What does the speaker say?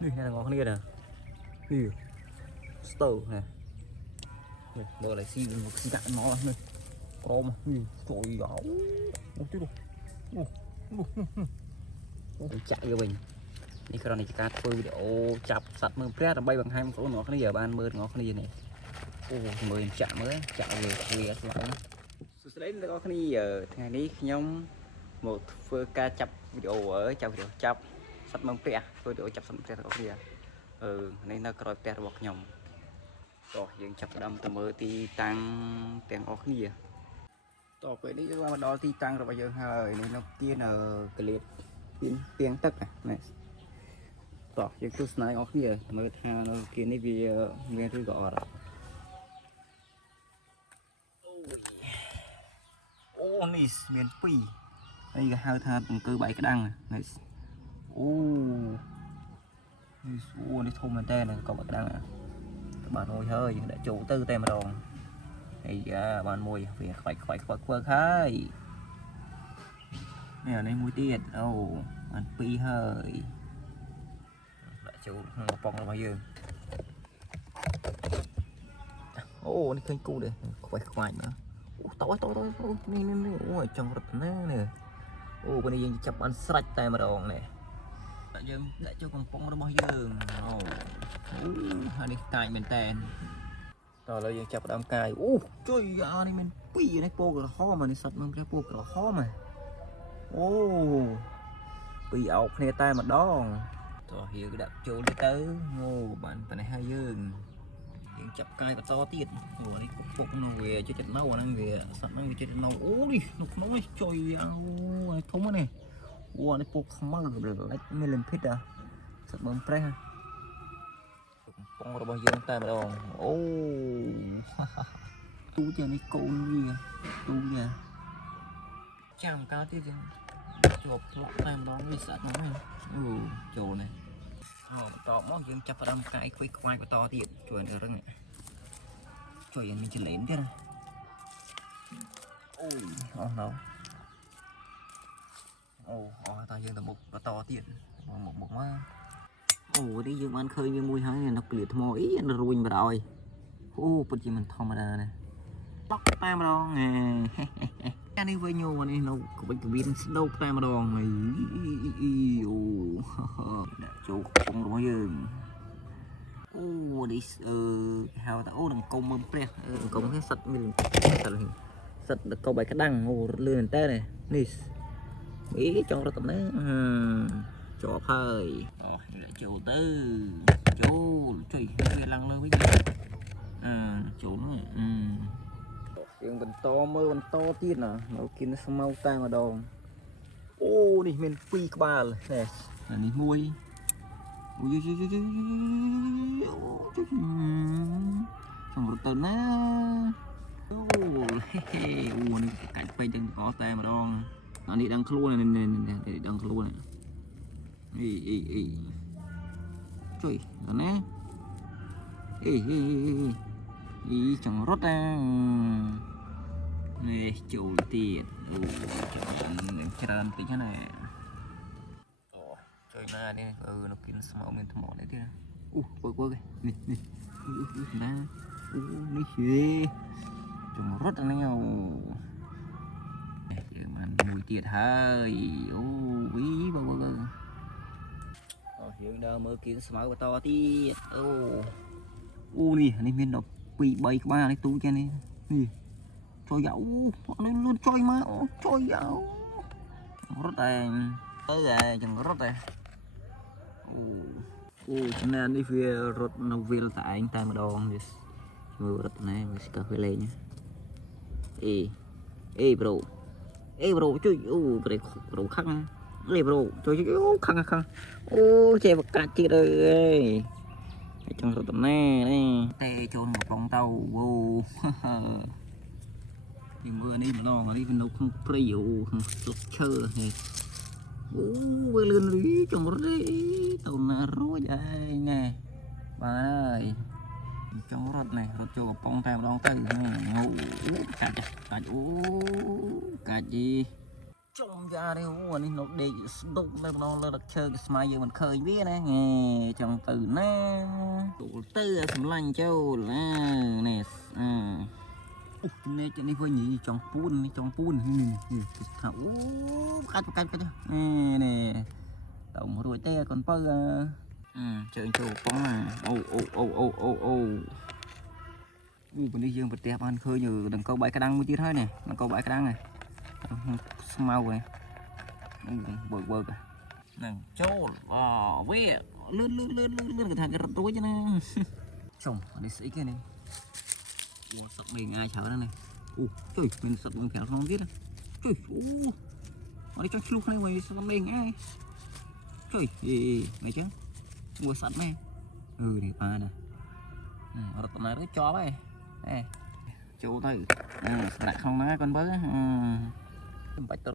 นี่là ngõ kia nèนี่สเตอร์nè rồi lại xì một xì cạn nó này có mà nhìn trời áo một chút rồi chạy vô mìnhนี่คือเราในการធ្វើវីដេអូចាប់សត្វមើលព្រះដើម្បីបង្ហាញបងប្អូនអ្នកគ្នាបានមើលអ្នកគ្នានេះអូមើលចាក់មើលចាក់វាស្លាប់សួស្តីអ្នកគ្នាថ្ងៃនេះខ្ញុំមកធ្វើការចាប់វីដេអូចាប់វីដេអូចាប់សត្វមើលព្រះធ្វើវីដេអូចាប់សត្វព្រះអ្នកគ្នានេះនៅក្រោយផ្ទះរបស់ខ្ញុំតោះយើងចាប់ផ្ដើមទៅមើលទីតាំងទាំងអស់គ្នាតោះពេលនេះយើងមកដល់ទីតាំងរបស់យើងហើយនេះនៅទីនៅកលៀតពីងទឹកនេះតោះយើងទស្សនាអស់គ្នាមើលថានៅគៀននេះវាមានឬក៏អត់អូនេះមាន2ហើយគេហៅថាអង្គើបាយក្តាំងនេះអូនេះអូនេះធំមែនតើក៏បាយក្តាំងបានមួយហើយយើងដាក់ចូលទៅតែម្ដងហើយបានមួយវាខ្វាច់ខ្វឹកហើយនេះមួយទៀតអូបាន2ហើយដាក់ចូលក្នុងកំប៉ុងរបស់យើងអូនេះឃើញគូដែរខ្វាច់ណាអូតោះនេះអូចង់រត់ណានេះអូពេលនេះយើងចាប់បានស្រាច់តែម្ដងនេះយើងដាក់ចូលកំប៉ុងរបស់យើងអូហើយនេះកាយមែនតើតោះឥឡូវយើងចាប់ផ្ដើមកាយអូជួយនេះមាន2នេះពោក្រហមនេះសត្វមើលព្រះពោក្រហមអូ2អោបគ្នាតែម្ដងតោះយើងដាក់ចូលទៅអូបានប៉ុណ្ណេះហើយយើងចាប់កាយបន្តទៀតអូនេះពុកនោះវាជិតនៅអាហ្នឹងវាសត្វហ្នឹងវាជិតនៅអូនេះនៅក្នុងនេះជួយអូធំហ្នឹងអូនេះពុកខ្មៅលេចមានលិមភិតសត្វមើមប្រេះកំប៉ុងរបស់យើងតែម្ដងអូទូជានេះកូនវាទូវាចាំកាលទៀតចឹងជាប់ធ្លាក់តែម្ដងវាស្អាតហ្នឹងអូចូលនេះបន្តមកយើងចាប់ផ្ដើមកាយខ្វៃខ្វាយបន្តទៀតជួយរឹងជួយយើងមានចលែនទៀតអូអស់ដល់អូអស់តែយើងទៅមុខបន្តទៀតមុខមកអូនេះយើងបានឃើញវាមួយហើយនៅក្លៀតថ្មអីរួញបដ ாய் អូពិតជាមិនធម្មតាណាឡក់តែម្ដងអានេះវិញអូនេះនៅក្បិចក្បៀនស្ដោកតែម្ដងហើយអូដាក់ចូលកំប៉ុងរបស់យើងអូនេះគេហៅថាអូនឹងកុំមើលព្រះកុំនេះសត្វមានសត្វកុំបាយក្តាំងអូលឿនមែនតើនេះចង់រត់តំណែជាប់ហើយអូដាក់ចូលទៅចូលជួយវាឡើងលើវិញចូលនោះយើងបន្តមើលបន្តទៀតណានៅគៀនស្មៅតែម្ដងអូនេះមាន2ក្បាលនេះមួយអូយសម្រាប់ទៅណាអូនេះកាច់ពេកទាំងកតែម្ដងអានេះដឹងខ្លួននេះដឹងខ្លួនជួយណាចង់រត់នេះចូលទៀតអូច្រើនតិចណាអូជួយណានេះនៅគិនស្មៅមានថ្មនេះទៀតអូពើនេះណាអូនេះចង់រត់ហ្នឹងអូយើងបានមួយទៀតហើយអូវីបើយើងដើរមើលគៀនស្មៅបន្តទៀតអូនេះមានដល់2 3ក្បាលនេះទូចេះនេះជួយអូនេះលឿនជួយមកអូជួយរត់តែចង្រត់អូឆ្នាំនេះវារត់នៅវាលតែឯងតែម្ដងវាមើលរត់ណែវាស្គាល់វាលេងប្រូជួយអូប្រូខឹងប្រូជួយអូខឹងអូចេះបកាច់ទៀតអើយចង់រត់តំណែនេះតែចូលកំប៉ុងទៅអូយើងមើលនេះម្ដងនេះវានៅក្នុងព្រៃអូក្នុងស្លឹកឈើនេះអូវាលឿនរីចង់រត់ទៅណារួចឯងណែបាទហើយចង់រត់នេះរត់ចូលកំប៉ុងតែម្ដងទៅអូកាច់អូកាច់ trông ra đây ô này nó để đụng lên nó là chơi cái smile giờ mình khơi biết nè nghe trong từ nè tụ tư sầm lanh châu là nè này cho đi với nhỉ trong pun nè thảo cắt nè nè tổng rồi te còn pơ chơi châu bóng à ô bên đây dương vật đẹp ăn khơi như đằng câu bãi cái đăng mới tí thôi nè đằng câu bãi cái đăng này mau này bờ nàng châu về lươn cái thằng cái rắn rối chứ nè chồng đi sĩ cái này sập mình ai chở này trời mình sập mình khéo không biết trời ở đây cho lúc này mày sập mình ai trời gì mày chứ mua sẵn này thì ba nè ở tận này nó cho vậy chỗ thôi lại không nói con bớ bạch